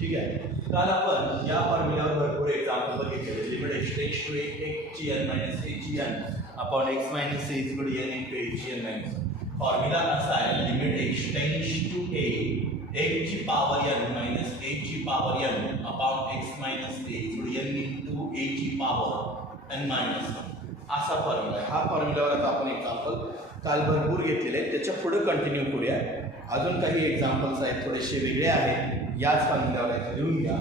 ठीक आहे. काल आपण या फॉर्म्युल्यावर भरपूर एक्झाम्पल बघितले. Limit x tends to a n minus a ची n upon x minus a equal to n into a ची n मायनस. फॉर्म्युला असा आहे, limit x tends to a ची पॉवर n मायनस a ची power n upon x minus a equal to n into a ची power n minus 1 असा formula आहे. हा फॉर्म्युल्यावर आता आपण एक्झाम्पल काल भरपूर घेतलेले आहेत, त्याच्या पुढे कंटिन्यू करूया. अजून काही एक्झाम्पल्स आहेत, थोडेसे वेगळे आहेत, याच फॉर्म्युल्यावर आहे, लिहून घ्या.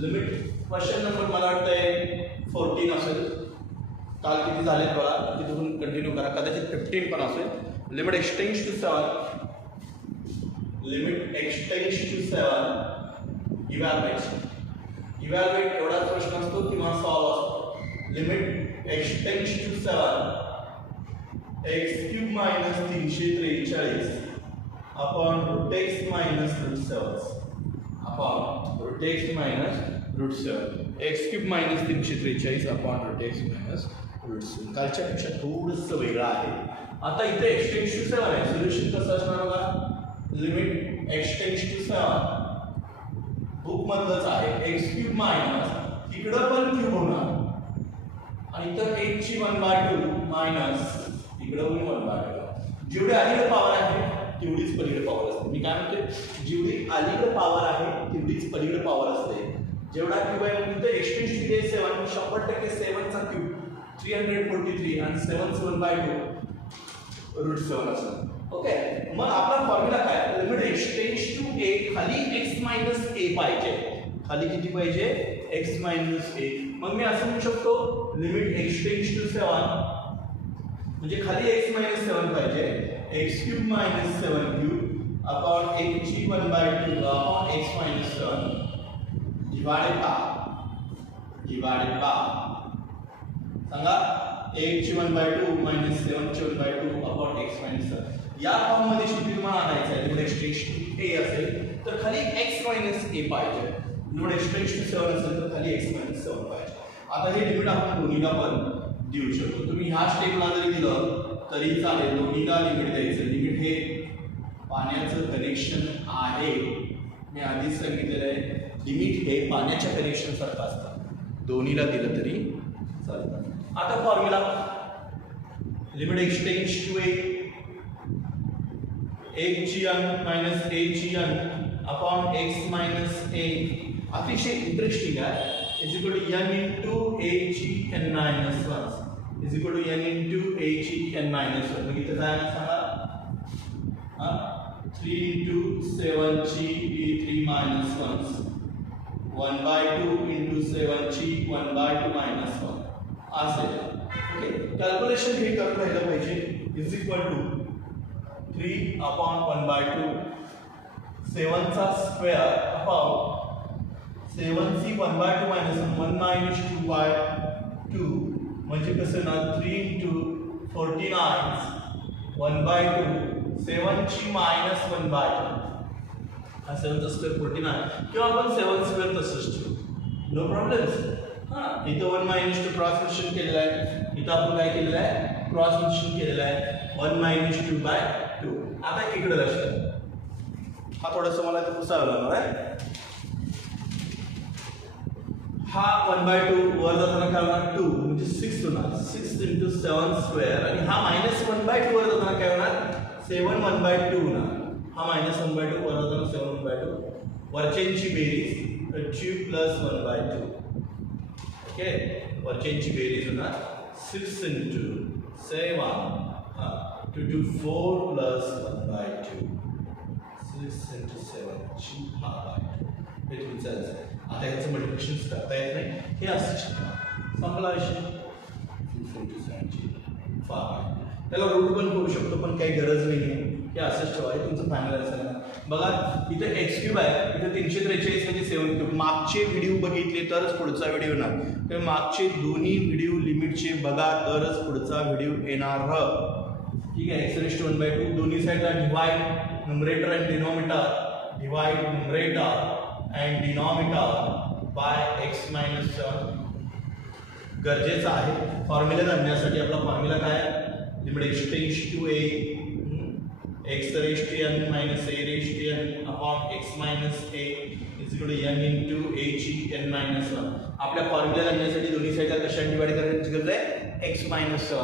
लिमिट क्वेश्चन नंबर मला वाटतंय 14 असेल. काल किती झाले बघा, तिथून कंटिन्यू करा. कदाचित 15 पण असेल. Limit x tends to 7, limit x tends to 7 evaluate एवढाच प्रश्न असतो किंवा सॉल्व असतो. Limit x tends to 7 x cube minus 343 upon root x minus root 7 upon root x minus root 7 x cube minus 343 upon root x minus root 7. कालच्या पेक्षा थोडंसं वेगळं आहे. आता इथे x टेंड्स टू 7 आहे. सोल्युशन कसं असणार बघा. Limit x tends to 7 book मधलंच आहे. x क्यूब मायनस इकडं पण क्यूब होणार आणि इतर 1 ची 1/2 मायनस इकडं 1/2. जेवढी अलीकडे पॉवर आहे तेवढीच पलीकडे पॉवर असते. मी काय म्हणते, जेवढी अलीकडे पॉवर आहे तेवढीच पलीकडे पॉवर असते. जेवढा क्यूब आहे म्हणजे x टेंड्स टू 7 100% 7 चा क्यूब 343 आणि 7 1/2 रूट 7 असणार. ओके, मग आपला फॉर्म्युला काय, limit x tends to a खाली x मायनस a पाहिजे. खाली किती पाहिजे, x मायनस a. मग मी असं म्हणू शकतो, लिमिट x टेंड्स टू 7 म्हणजे खाली x मायनस 7 पाहिजे. x cube minus 7 cube upon 1 ची 1/2 upon x minus 7 divided by सांगा 1 ची 1/2 मायनस 7 ची 1/2 अपॉन x मायनस 7. या फॉर्म मध्ये शेवटी तुम्हाला आणायचं आहे. Limit x tends to a असेल तर खाली x मायनस a पाहिजे. लिमिट x टेंड्स टू 7 असेल तर खाली x मायनस 7 पाहिजे. आता हे लिमिट आपण दोन्हीला पण देऊ शकतो. तुम्ही ह्या स्टेपला जरी दिलं तरी चालेल. दोन्हीला लिमिट द्यायचं. लिमिट हे पाण्याचं कनेक्शन आहे. मी आधीच सांगितलेलं आहे, लिमिट हे पाण्याच्या कनेक्शन सारखं असतं. दोन्हीला दिलं तरी चालतं. आता formula, limit x tends to a 1 ची n मायनस a ची n upon x minus a अतिशय इंटरेस्टिंग आहे. Is equal to n into a ची n minus 1 is equal to n into a ची n मायनस 1. मग इथं काय सांगा, 3 इंटू 7 ची 3 मायनस 1 1/2 इंटू 7 ची 1/2 मायनस 1 असेल. ओके, कॅल्क्युलेशन हे करत राहिलं पाहिजे. इज इक्वल टू 3 अपॉन 1/2 7 चा स्क्वेअर अपॉन 7 ची 1/2 मायनस 1 मायनस 2/2 म्हणजे कसं ना 3 इंटू 49 1/2 7 ची मायनस 1/2 हा 7 चा स्क्वेअर 49 किंवा आपण 7 स्क्वेअर तसंच ठेवू, नो प्रॉब्लेम. हां, इथं 1 मायनस 2 क्रॉस फंक्शन केलेलं आहे. इथं आपण काय केलेलं आहे, क्रॉस फंक्शन केलेलं आहे 1 मायनस 2/2. आता इकडे लक्ष द्या. हा थोडंसं मला इथं पुसावं लागणार आहे. हा 1/2 वर जाताना काय होणार 2 म्हणजे 6 होणार. 6 इंटू 7 स्क्वेअर आणि हा मायनस 1/2 वर जाताना काय होणार 7 1/2 होणार. हा मायनस 1/2 वर जाताना 7 1/2. वरच्यांची बेरीज 2 प्लस 1/2. ओके, वरच्यांची बेरीज होणार 6 इंटू 7 2 2 4 प्लस 1/2 6 इंटू 7 2/2 हे तुमचं आहे. आता याचं मल्टिप्लिकेशन करता येत नाही, हे असं शिकवा. संपला विषय. 6 इंटू 7 5. त्याला रूट पण करू शकतो पण काही गरज नाही आहे. हे असंच ठेवा. हे तुमचं फायनल असेल. बघा इथे x क्यूब आहे, इथे 343 म्हणजे 7 क्यूब. मागचे व्हिडिओ बघितले तरच पुढचा व्हिडिओ येणार. तर मागचे दोन्ही व्हिडिओ लिमिटचे बघा तरच पुढचा व्हिडिओ येणार. ठीक आहे. x⁻²/2 दोन्ही साईडला divide numerator and denominator, divide numerator and denominator by x minus 7 गरजेचं आहे. फॉर्म्युला आणण्यासाठी आपला फॉर्म्युला काय, limit x tends to a x raised to n minus a raised to n upon x minus a is equal to n into a ची n minus 1. आपल्या formula आणण्यासाठी दोन्ही साईडला कशाने डिवाइड करायची गरज आहे x minus 1.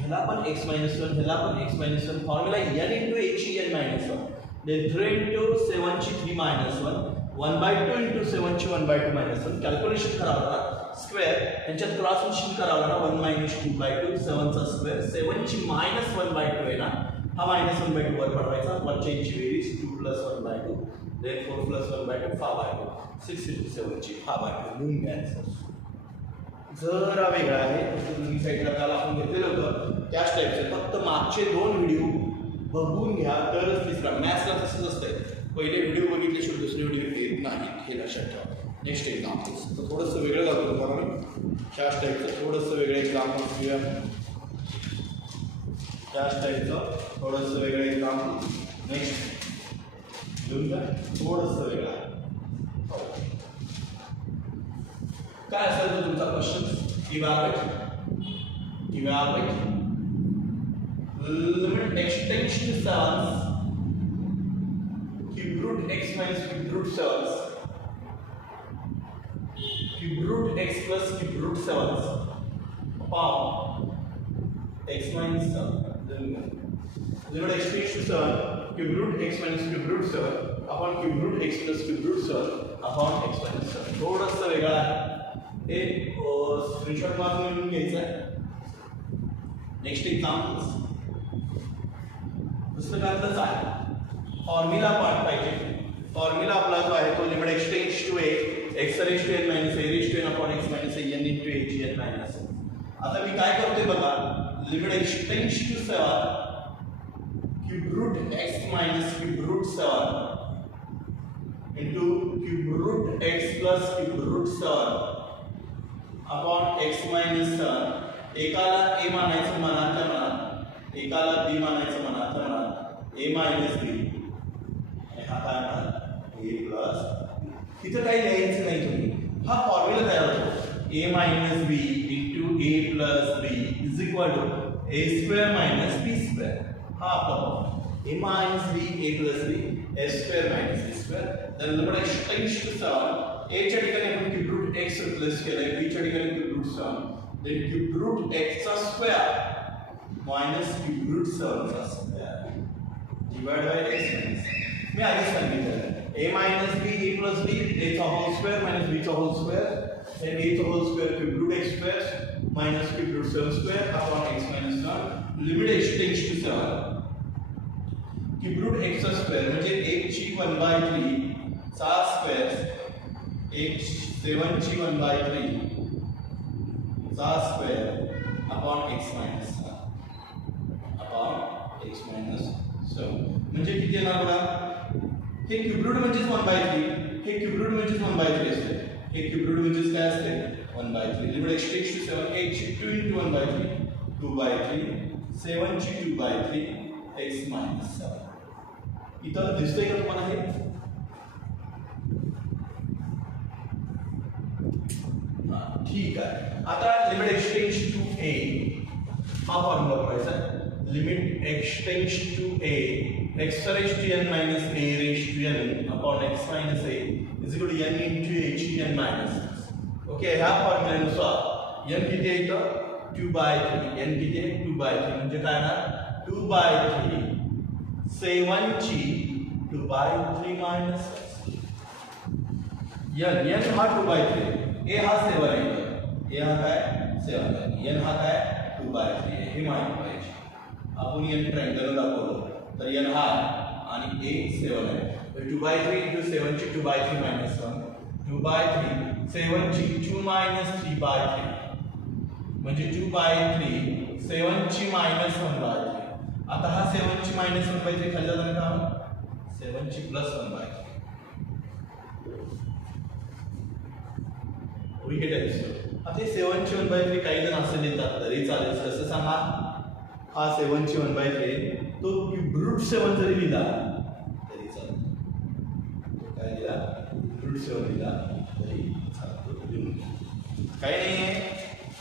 ह्याला पण x minus 1 ह्याला पण x minus 1 formula n into a ची n minus 1. then 3 into 7 ची 3 minus 1 1/2 into 7 ची 1/2 minus 1 कॅल्क्युलेशन करावं लागणार स्क्वेअर यांच्यात क्रॉस मशीन करावं लागणार 1 minus 2/2 7 चा स्क्वेअर 7 ची minus 1/2 आहे ना हा minus 1/2 वर पडवायचा वरच्या ची बेरीज 2 plus 1/2 then 4 plus 1/2 5/2 6 into 7 ची 5/2 लिहून घ्यायचं जरा वेगळा आहे दोन्ही साईडला काल आपण घेतलेलं होतं त्याच टाईपचे फक्त मागचे 2 व्हिडिओ बघून घ्या तरच तिसरा मॅथ्सला तसंच असतंय पहिले व्हिडिओ बघितल्याशिवाय दुसरे व्हिडिओ येत नाहीत हे लक्षात ठेवा नेक्स्ट एक्झाम्पल्स तर थोडंसं वेगळं जातं तुम्हाला मी त्याच टाईपचं थोडंसं वेगळं एक्झाम्पल्स घेऊया त्याच टाईपचं थोडंसं वेगळं एक्झाम्पल नेक्स्ट घेऊन जा थोडंसं वेगळं आहे काय असेल तर तुमचा question evaluate limit x tends to 7 cube root x minus cube root 7 cube root x plus cube root 7 upon x minus 7 limit x tends to 7 cube root x minus cube root 7 upon cube root x plus cube root 7 upon x minus 7 थोडंसं वेगळं आहे एक screenshot मारून लिहून घ्यायचं आहे next examples पुस्तकातलंच आहे formula part पाहिजे फॉर्म्युला आपला जो आहे तो limit x tends to a x raise to n minus a raise to n upon x minus a n into a ची n मायनस आता मी काय करतोय बघा limit x tends to 7 cube root x minus cube root 7 into cube root x plus cube root 7 upon x minus 7 एकाला a मानायचं मनातल्या मनात एकाला b मानायचं मनातल्या मनात a minus b आणि हा काय म्हणतात a plus इथं काही लिहायचं नाही तुम्ही हा फॉर्म्युला तयार होतो a minus b into a plus b is equal to a square minus b square हा आपला a minus b a plus b a square minus b square then limit x tends to 7 a च्या ठिकाणी आपण cube root x replace केलंय b च्या ठिकाणी cube root 7 then cube root x चा square minus cube root 7 चा square divided by x minus मी आधीच सांगितलं a minus b a plus b a चा होल स्क्वेअर minus b चा whole square then a चा whole square cube root x square minus cube root 7 square upon x minus 1 limit x tends to 7 cube root x चा square म्हणजे 1 ची 1/3 चा square 1 7 ची 1/3 चा square upon x minus 1 upon x minus 7 म्हणजे किती येणार बघा हे क्यूब रूट म्हणजेच 1/3 हे क्यूब रूट म्हणजेच 1/3 असते हे क्यूब रूट म्हणजेच काय असते 1/3 लिमिट x टेंड्स टू 7 8 ची 2 into 1/3 2/3 7 ची 2/3 x minus 7 इथं दिसतंय का तुम्हाला हे ठीक आहे आता limit x tends to a हा फॉर्म्युला वापरायचा limit x tends to a x raised to n minus a raised to n upon x minus a is equal to n into a ची n minus ओके ह्या फॉर्म्युल्यानुसार n किती आहे इथं 2/3 n किती आहे 2/3 म्हणजे काय ना 2/3 7 ची 2/3 minus n हा 2/3 a हा 7 आहे a हा काय 7 आहे n हा काय 2/3 आहे हे माहिती पाहिजे आपण n ट्रायंगल दाखवलं तर n हा आणि a 7 आहे 2/3 into 7 ची 2/3 minus 1 2/3 7 ची 2 minus 3/3 म्हणजे 2/3 7 ची minus 1/3 आता हा 7 ची minus 1/3 खाली जाताना का 7 ची plus 1/3 विकेट आहे आता 7 ची 1/3 काही जण असे देतात तरी चालेल कसं सांगा हा 7 ची 1/3 तो क्यूब रूट 7 जरी लिहिला तरी चालेल काय दिला रूट 7 लिहिला तरी चालेल काही नाही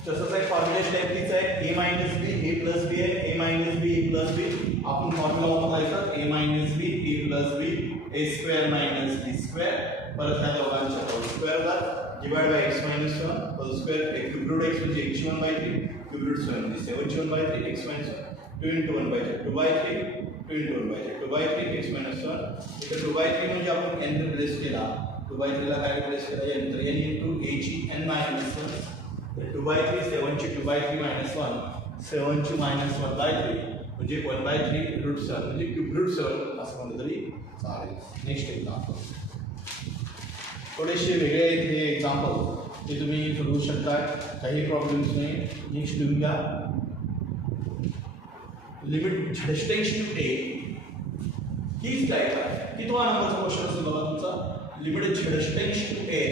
तसंच एक फॉर्म्युलेशन टाईप तीच आहे a minus b a plus b आहे a minus b a plus b आपण फॉर्म्युला वापरायचा a minus b a plus b a square minus b square परत ह्या दोघांचा होल स्क्वेअरला divide by x minus 1 whole square एक cube root x म्हणजे x1 bye 3 cube root 7 म्हणजे 7 1 bye 3 x minus 1 2 into 1 by 3 2 by 3 2 into 1 by 3 2 by 3 x minus 1 इथे 2 by 3 म्हणजे आपण n रिप्लेस केला 2 by 3 ला काय रिप्लेस केला n तर n into a ची n minus 1 तर 2 by 3 7 ची 2 by 3 minus 1 7 ची minus 1 by 3 म्हणजे 1 by 3 root 7 म्हणजे क्यूब रूट 7 असं म्हणलं तरी चालेल. नेक्स्ट एक्झाम्पल थोडेसे वेगळे आहेत हे एक्झाम्पल ते तुम्ही सोडवू शकता काही प्रॉब्लेम्स नाही. नेक्स्ट लिहून घ्या. Limit z tends to a हीच टाईप आहे. कितवा नंबरचा क्वेश्चन असेल बघा तुमचा. Limit z tends to a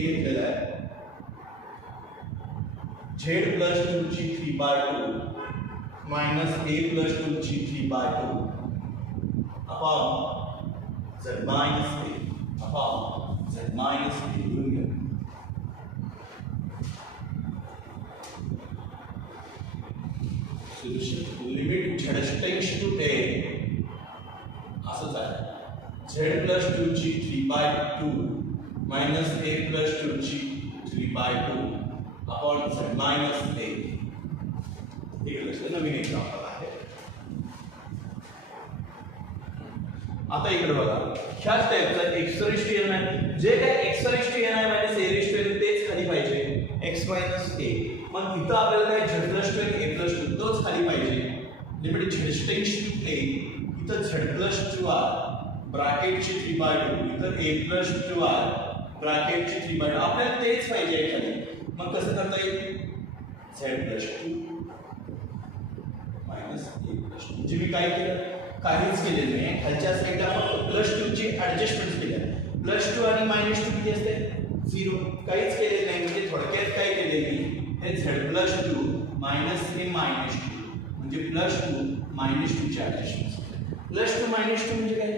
घेतलेला आहे z plus 2 3/2 minus a plus 2 3/2 upon z minus a upon z minus a लिहून घ्या. Solution limit z tends to a असंच आहे z प्लस 2 ची 3/2 मायनस a प्लस 2 ची 3/2 अपॉन z मायनस a. इकडे नवीन example आहे. आता इकडे बघा ह्याच टाईपचा x रेज टू n आहे. जे काय x रेज टू n आहे minus a raise to n तेच खाली पाहिजे x मायनस a. मग इथं आपल्याला काय z प्लस 2 a प्लस 2 तोच खाली पाहिजे. Limit z tends to a इथं z प्लस 2r ब्रॅकेटची 3/2 इथं a प्लस 2r ब्रॅकेटची 3/2 आपल्याला तेच पाहिजे खाली. मग कसं करता येईल z plus 2 minus a plus 2 म्हणजे मी काय केलं काहीच केलेलं नाही. खालच्या साईडला फक्त प्लस 2 ची ऍडजस्टमेंट केली आहे. प्लस 2 आणि मायनस 2 किती असते 0. काहीच केलेलं नाही म्हणजे थोडक्यात काय केलेली हे z प्लस 2 मायनस हे मायनस 2 म्हणजे प्लस 2 मायनस 2 ची ऍडजस्टमेंट. प्लस 2 मायनस 2 म्हणजे काय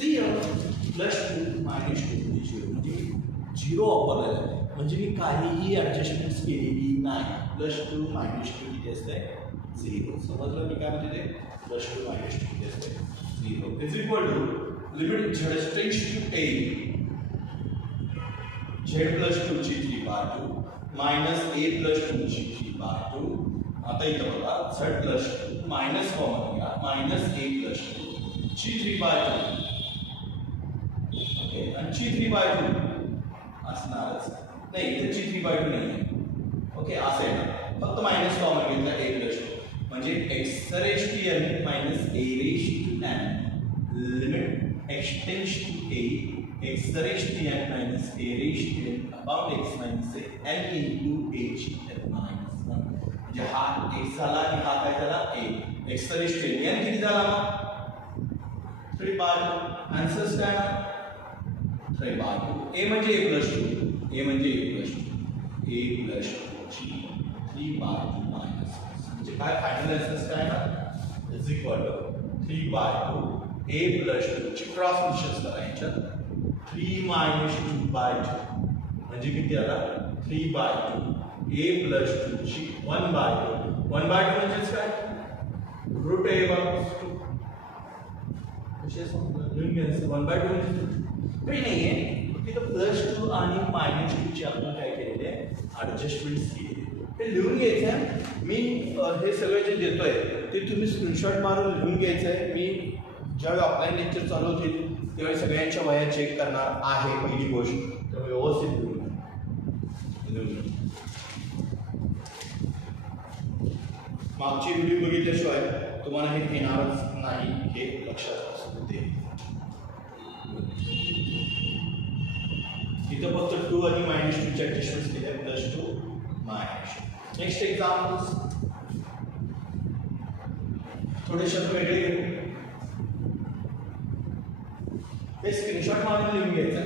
0. प्लस 2 मायनस 2 म्हणजे 0 म्हणजे 0 वापरलेलं आहे. म्हणजे मी काहीही ऍडजस्टमेंट केलेली नाही. प्लस 2 मायनस 2 किती असते 0. समजलं मी काय म्हणते ते प्लस 2 मायनस 2 किती असते 0 is equal to limit z tends to a z plus 2 ची 3/2 मायनस a प्लस 2 ची 3/2. आता इथं बघा z प्लस 2 मायनस कॉमन घ्या मायनस a प्लस 2 ची 3/2 ओके आणि ची 3/2 असणारच नाही. इथे ची 3/2 नाही आहे ओके असं आहे ना. फक्त मायनस कॉमन घेतला a प्लस 2 म्हणजे x raise to n minus a raise to n limit x tends to a x raised to n minus a raised to n about x minus a n into a ची n minus 1 म्हणजे हा x झाला आणि हा काय झाला a x raised to n किती झाला मग 3/2 आन्सर्स काय ना 3/2 a म्हणजे a plus 2 a म्हणजे a plus 2 a plus 2 ची 3/2 minus म्हणजे काय फायनल आन्सर्स काय ना is equal to 3/2 a plus 2 ची क्रॉस फंक्शन्स करायच्या 3 minus 2/2 म्हणजे किती आला 3/2 a plus 2 ची 1/2 1/2 म्हणजे काय रूट a बाय 2 कसे समजलं लिहून घ्यायचं 1/2 म्हणजे काही नाही आहे तिथं +2 आणि -2 ची आपण काय केलेले ॲडजस्टमेंट्स केले ते लिहून घ्यायचं आहे. मी हे सगळे जे देतोय ते तुम्ही स्क्रीनशॉट मारून लिहून घ्यायचं आहे. मी ज्यावेळी ऑफलाईन लेक्चर चालू होतील त्यावेळी सगळ्यांच्या वया चेक करणार आहे पहिली गोष्ट. त्यामुळे व्यवस्थित लिहून मागची व्हिडिओ बघितल्याशिवाय तुम्हाला हे येणारच नाही हे लक्षात असू दे. इथं फक्त 2 आणि -2 चे ॲडजस्टमेंट्स केले +2 -2. नेक्स्ट एक्झाम्पल्स थोडे शब्द वेगळे घेऊ. हे स्क्रीनशॉट मारून लिहून घ्यायचं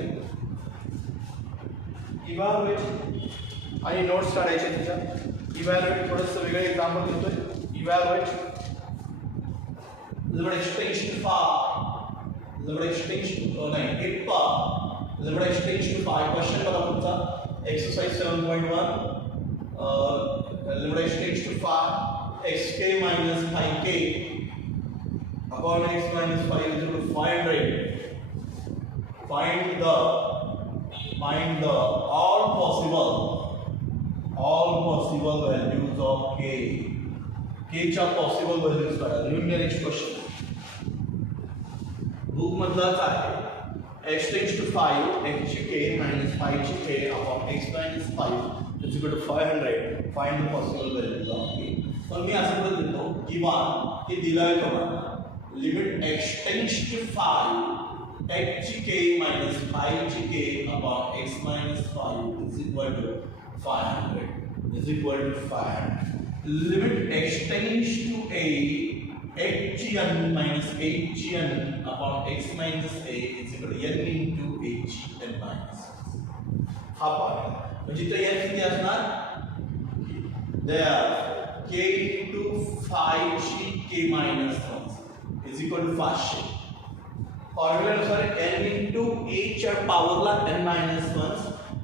इव्हॅल्युएट आणि नोट्स काढायचे त्याच्या. इव्हॅल्युएट थोडंसं वेगळं एक्झाम्पल घेतोय. Evaluate limit x tends to 5 limit x tends to नाही 8 पा limit x tends to 5 question बघा तुमचा exercise 7.1 limit x tends to 5 xk minus 5k upon x minus 5 is equal to 500. Find the all possible values of k. k च्या possible values काढा. लिहून घ्या next question. Book मधलाच आहे. x tends to 5 x ची k minus 5 ची k upon x minus 5 is equal to 500. Find the possible values of k. पण मी असं करत देतो किंवा हे दिलंय तुम्हाला limit x tends to 5 x ची k minus 5 ची k upon x minus 5 is equal to 500 is equal to 500. Limit x tends to a x ची n minus 8 ची n upon x minus a is equal to n into h n minus. हा part म्हणजे इथे n किती असणार there k into 5 ची k minus 1 is equal to 500. फॉर्म्युलानुसार n into a च्या पॉवरला n minus 1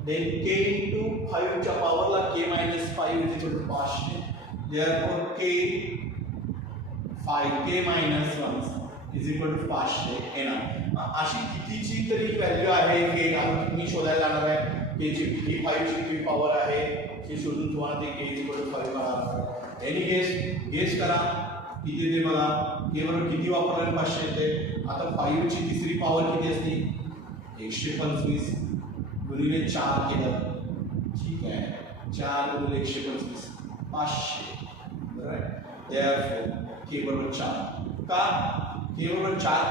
then k into 5 च्या पॉवरला k minus 5 is equal to 500. Therefore k minus 1 is equal to 500 येणार. अशी कितीची तरी व्हॅल्यू आहे k आपण मी शोधायला जाणार आहे. k ची किती 5 ची किती पॉवर आहे हे शोधून तुम्हाला ते k is equal to 5 मिळणार. एनी गेस करा किती ते मला k बरोबर किती वापरल्याने 500 येते. आता 5 ची तिसरी पॉवर किती असते 125 गुणिले 4 केलं ठीक आहे 4 गुणिले 125 500 बरोबर. therefore k बरोबर 4 का k बरोबर 4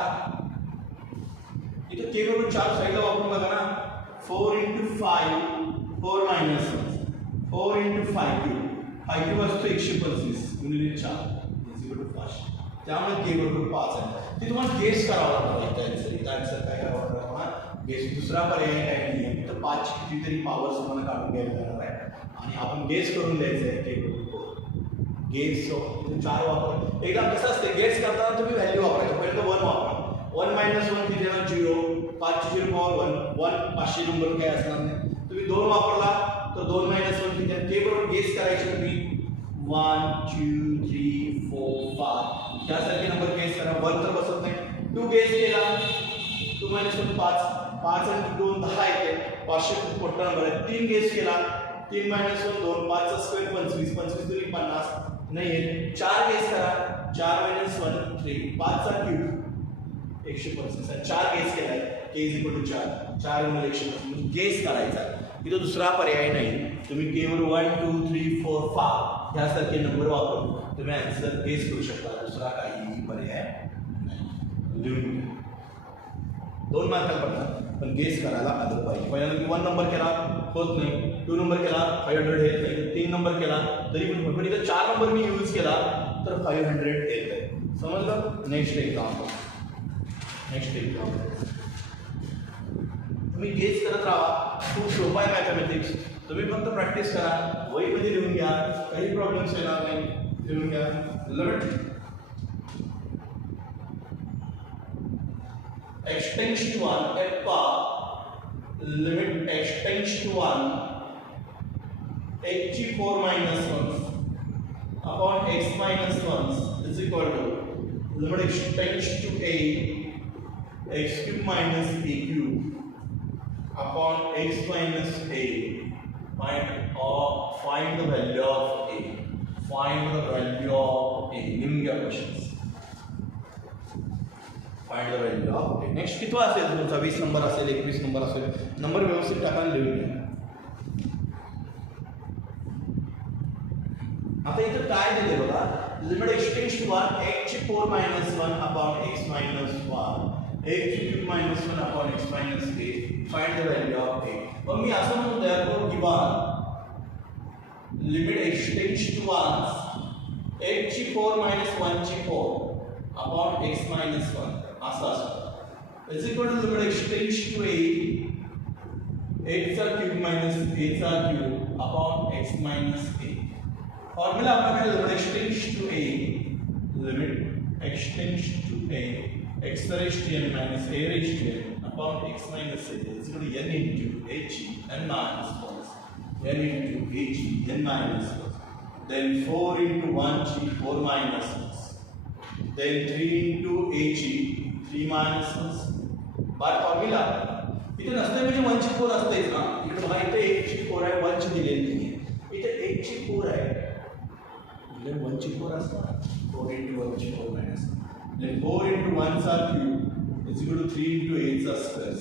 इथे k बरोबर 4 साइडला वापरून बघा ना 4 into 5 4 minus 1 4 into 5 cube असतो 125 गुणिले 4 is equal to 500. त्यामुळे k बरोबर 5 आहे. ते तुम्हाला गेस करावा लागतो. इथे आन्सर काय करावं लागतं तुम्हाला गेस. दुसरा पर्याय काय नाही तर 5 ची कितीतरी पॉवर तुम्हाला काढून घ्यायला लागणार आहे आणि आपण गेस करून द्यायचं आहे k बरोबर गेस. तुम्ही 4 वापर एकदा कसं असते गेस करताना तुम्ही व्हॅल्यू वापरायचं. पहिलं तर 1 वापरा 1 minus 1 किती येणार 0 5 ची 0 पॉवर 1 500 नंबर काय असणार नाही. तुम्ही 2 वापरला तर 2 minus 1 किती आहे k बरोबर गेस करायचे तुम्ही 1 2 3 4 5 त्यासारखे नंबर गेस करा. 1 तर बसत नाही. 2 गेस केला 2 minus 1 5 5 आणि 2 10 येते 500 खूप मोठा नंबर आहे. 3 गेस केला 3 minus 1 2 5 चा स्क्वेअर 25 25 दुनी 50 नाही आहे. 4 गेस करा 4 minus 1 3 5 चा क्यूब 125 आहे. 4 गेस केलाय k is equal to 4 4 गुणिले 125 गेस करायचा. इथं दुसरा पर्याय नाही. तुम्ही k वर 1 2 3 4 5 यासारखे नंबर वापरून तुम्ही आन्सर गेस करू शकता. दुसरा काही पर्याय नाही. लिहून 2 मार्काला पडतात पण गेस करायला आलं पाहिजे. पहिल्यांदा मी 1 नंबर केला होत नाही 2 नंबर केला 500 येत नाही 3 नंबर केला तरी पण इथं 4 नंबर मी यूज केला तर 500 येत आहे. समजलं. नेक्स्ट एक्झाम्पल तुम्ही गेस करत राहा. खूप सोपा आहे मॅथमॅटिक्स. तुम्ही फक्त प्रॅक्टिस करा. वहीमध्ये लिहून घ्या काही प्रॉब्लेम्स येणार नाही. लिहून घ्या. Limit x tends to 1 limit x tends to 1 x 4 minus 1 upon x minus 1 is equal to limit x tends to a x cube minus a cube upon x minus a. Find the value of a. Find the value of a. निम्न questions. Find the value of a. Next कितवा असेल तुमचा 20 number असेल 21 number असेल. Number व्यवस्थित टाकायला लिहून घ्या. आता इथं काय दिले बघा limit x tends to 1 x 4 minus 1 upon x minus 1 x cube minus 1 upon x minus a. Find the value of a. मग मी असं म्हणतो therefore given limit x tends to 1 x 4 minus 1 4 upon x minus 1 असं असतं is equal to limit x tends to a x cube minus a cube upon x minus a. Formula आपल्याकडे limit x tends to a limit x tends to a x raised to n minus a raised to n upon x minus a is equal to n into h n minus 1 n into h n minus 1. then 4 into 1g 4 minus 6, then 3 into ag 3 minus 6 bye formula इथे नसते म्हणजे 1 ची 4 असतेच ना इकडे बघा इथे 1 ची 4 आहे 1 ची दिलेली नाही इथे 1 ची 4 आहे म्हणजे 1 ची 4 असणार 4 into 1 ची 4 minus then 4 into 1 चा cube is equal to 3 into 8 चा square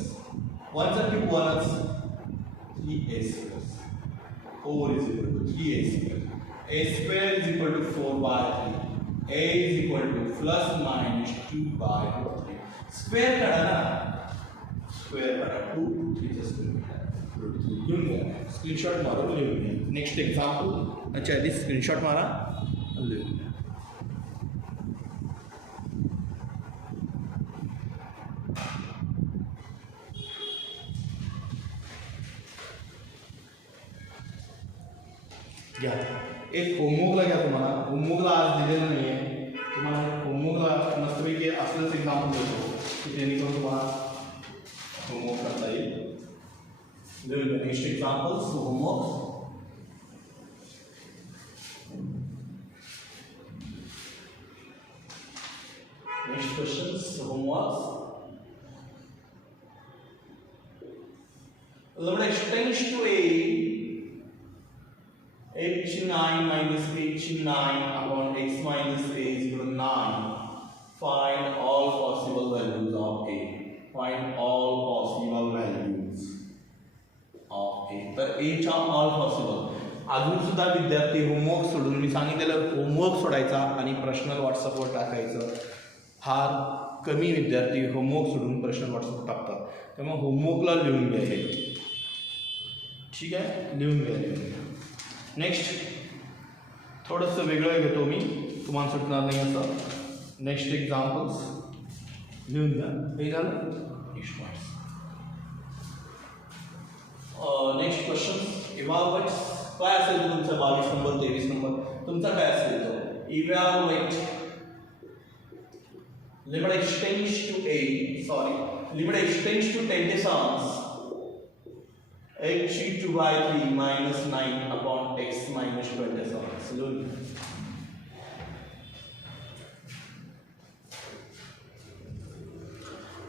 1 चा cube 1 3a square 4 is equal to 3a square a square is equal to 4 by 3 a is equal to plus minus 2 by 3 square करा ना square करा 2 3 चा square लिहून घ्या screenshot मारून लिहून घ्या नेक्स्ट एग्जांपल अच्छा आधी स्क्रीनशॉट मारा लिहून घ्या घ्या एक होमवर्कला घ्या तुम्हाला होमवर्कला आज दिलेलं नाही आहे तुम्हाला होमवर्कला मस्तपैकी असलंच एक्झाम्पल देतो की जेणेकरून तुम्हाला होमवर्क करता येईल next examples homework next questions homework limit x tends to a h 9 minus h 9 upon x minus a is equal to 9. Find all possible values of a. Find all possible values of a. तर a च्या all possible. अजून सुद्धा विद्यार्थी homework सोडून मी सांगितलेलं homework सोडायचा आणि प्रश्न व्हॉट्सअपवर टाकायचं फार कमी विद्यार्थी होमवर्क सोडून प्रश्न व्हॉट्सअप टाकतात त्यामुळे होमवर्कला लिहून घ्या हे ठीक आहे लिहून घ्या नेक्स्ट थोडंसं वेगळं घेतो मी तुम्हाला सुटणार नाही असं नेक्स्ट एक्झाम्पल्स लिहून घ्या हे झालं next points next question evaluate काय असेल तुमचा 22 नंबर 23 नंबर तुमचा काय असेल तो evaluate limit x tends to a limit x tends to 10 deciles h 2 by 3 minus 9 upon x minus 20 deciles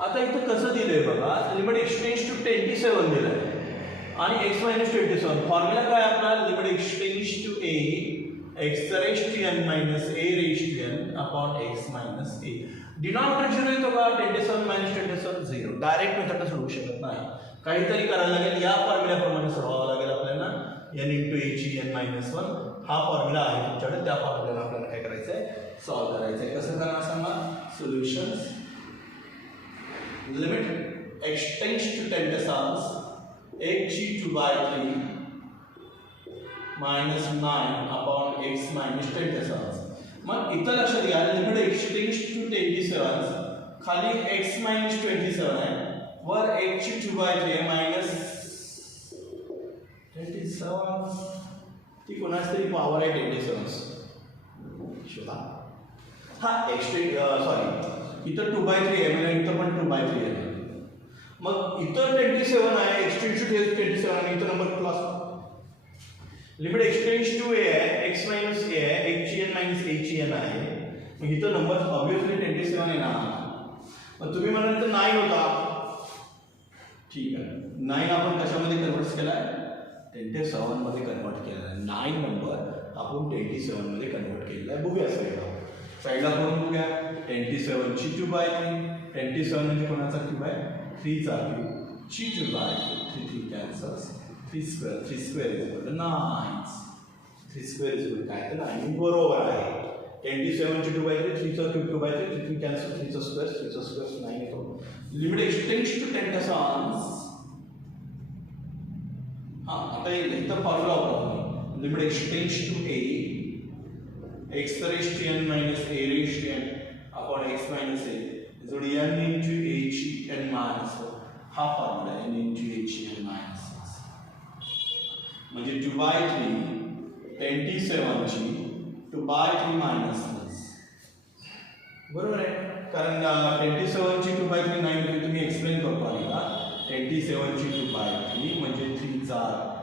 आता इथं कसं दिलंय बघा लिमिट x tends to 27 दिलंय आणि x minus 27 फॉर्म्युला काय आपला limit x tends to a x raised to n minus a raised to n upon x minus a denominator 0 येतो का 27 minus 27 0 डायरेक्ट मेथडने सोडवू शकत नाही काहीतरी करायला लागेल या फॉर्म्युल्याप्रमाणे सोडवावं लागेल आपल्याला n into h n minus 1 हा फॉर्म्युला आहे तुमच्याकडे त्या फॉर्म्युल्याला आपल्याला काय करायचं आहे सॉल्व करायचं आहे कसं करणार सांगा solutions limit x tends to 10 deciles h 2 by 3 minus 9 upon x minus 10 deciles मग इथं लक्षात घ्या लिमिट x tends to 27 खाली x minus 27 आहे वर h 2 by 3 minus 27 ती कोणाच तरी पॉवर आहे 27 शोधा हा x सॉरी इथं 2 by 3 आहे म्हणजे इथं पण 2 by 3 आहे मग इथं 27 आहे x tends to 27 आणि इथं number plus limit x tends to a आहे x minus a आहे h n minus h n आहे मग इथं नंबर ऑब्वियसली 27 आहे ना मग तुम्ही म्हणाल तर 9 होता ठीक आहे 9 आपण कशामध्ये कन्वर्ट केलाय 27 मध्ये कन्वर्ट केलेला आहे 9 नंबर आपण 27 मध्ये कन्वर्ट केलेला आहे बघूया साईडला करून बघूया 27 ची 2 by 3 27 म्हणजे कोणाचा क्यूब आहे 3 चा क्यूब ची 2 by 3 3 कॅन्सल्स 3 square is equal to 9 3 square is equal to काय तर 9 बरोबर आहे 27 ची 2 by 3 3 चा क्यूब 2 by 3 3 कॅन्सल 3 चा स्क्वेअर 9 येतो limit x tends to 10 deciles हां आता इथं फॉर्म्युला वापरतो limit x tends to a x raised to n minus a raised to n upon x minus a is equal to n into h n minus 1 हा formula n into h n minus 6 म्हणजे 2 by 3 27 ची 2 by 3 minus 1 बरोबर आहे कारण 27 ची 2 by 3 9 म्हणजे तुम्ही explain करतो आहे का 27 ची 2 by 3 म्हणजे 3 चा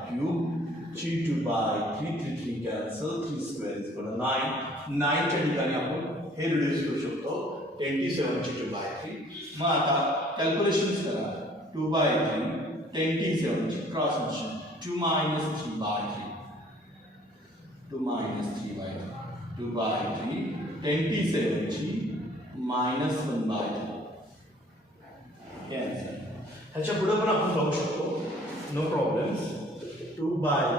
क्यूब ची 2 by 3 3 3 cancel 3 square is equal to 9. 9च्या ठिकाणी आपण हे रिड्यूस करू शकतो 27 ची 2/3. मग आता कॅल्क्युलेशन्स करा. 2/3 27 ची क्रॉस मल्टिप्लिकेशन 2 minus 3/3 2 minus 3/3 2/3 27 ची minus 1/3 हे आन्सर. ह्याच्या पुढे पण आपण पाहू शकतो. No problems. 2/3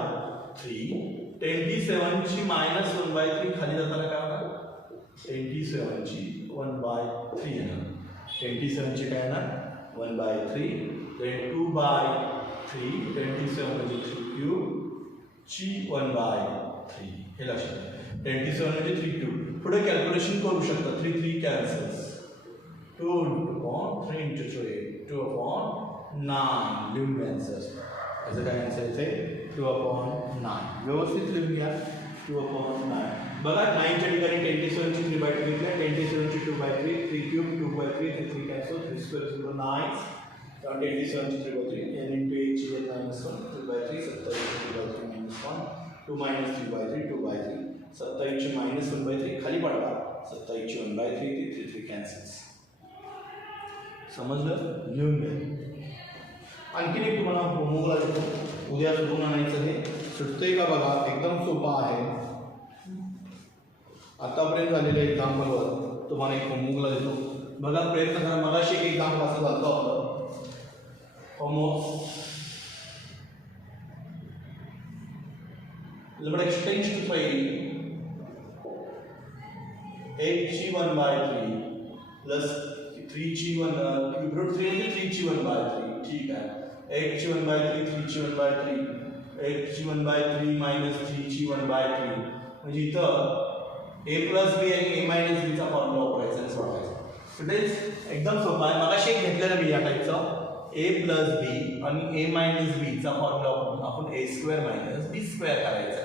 27 ची minus 1/3 खाली जाताना काय होणार 27 ची 1/3 येणार. 27 ची काय येणार 1/3. then 2/3 27 म्हणजे 3 क्यूब ची 1/3 हे लक्षात. 27 म्हणजे 3 क्यूब. पुढे कॅल्क्युलेशन करू शकता. 3 3 कॅन्सल्स. 2 upon 3 into 3 2 upon 9 लिहून आन्सर. याचं काय आन्सर येते 2 upon 9. व्यवस्थित लिहून घ्या 2 upon 9. बघा 9च्या ठिकाणी 27 ची 3/3 घेतल्या. 27 ची 2/3 3 क्यूब 2/3 ते 3 cancel 3 square is equal to 9. 27 ची 3/3 n into 8 ची n minus 1 2/3 27 ची 2/3 minus 1 2 minus 3/3 2/3 27 ची minus 1/3 खाली पाडवा. 27 ची 1/3 ते 3 3 कॅन्सल्स. समजलं. लिहून घ्या. आणखीन एक तुम्हाला होमवर्कला देतो. उद्या सुटून आणायचं. हे सुटतंय का बघा. एकदम सोपा आहे. आतापर्यंत झालेल्या एक्झाम्पलवर तुम्हाला एक होमवर्कला देतो. बघा प्रयत्न करा. मगाशी एक एक्झाम्पल असं झालं आपलं homework. limit x tends to 5 8g 1/3 plus 3g 1 cube root 3 म्हणजे 3g 1/3. ठीक आहे. 8g 1/3 3g 1/3 8g 1/3 minus 3g 1/3 म्हणजे इथं a plus b आणि a minus b चा फॉर्म्युला वापरायचा आणि सोडवायचा. स्टुडंट्स एकदम सोपा आहे. मगाशी एक घेतलेलं मी या टाईपचा a plus b आणि a minus b चा फॉर्म्युला वापरून आपण a square minus b square करायचा.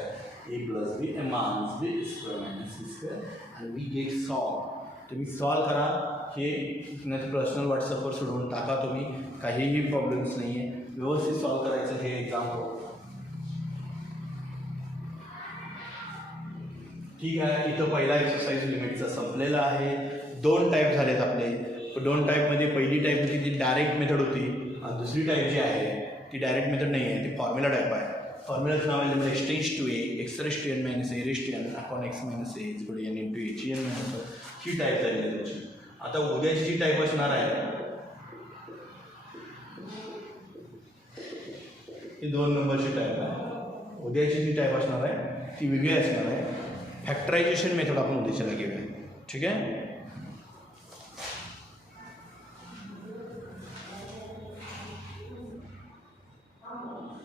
a plus b a minus b square minus c square and we get solve. तुम्ही सॉल्व करा. हे नाही पर्सनल व्हॉट्सअपवर सोडवून टाका. तुम्ही काहीही प्रॉब्लेम्स नाही आहे. व्यवस्थित सॉल्व करायचं हे एक्झाम. ठीक आहे. इथं पहिला एक्सरसाइज लिमिटचा संपलेला आहे. 2 टाईप झालेत आपले. 2 टाईपमध्ये पहिली टाईप होती ती डायरेक्ट मेथड होती आणि दुसरी टाईप जी आहे ती डायरेक्ट मेथड नाही आहे. ती फॉर्म्युला टाईप आहे. फॉर्म्युलाचं नाव आहे limit x tends to a x raised to n minus a raised to n upon x minus a is equal to n into a ची n minus 1 ही टाईप झाली आहे त्याची. आता उद्याची जी टाईप असणार आहे ही 2 नंबरची टाईप आहे. उद्याची जी टाईप असणार आहे ती वेगळी असणार आहे. फॅक्टरायझेशन मेथड आपण उद्याच्याला घेऊया. ठीक आहे.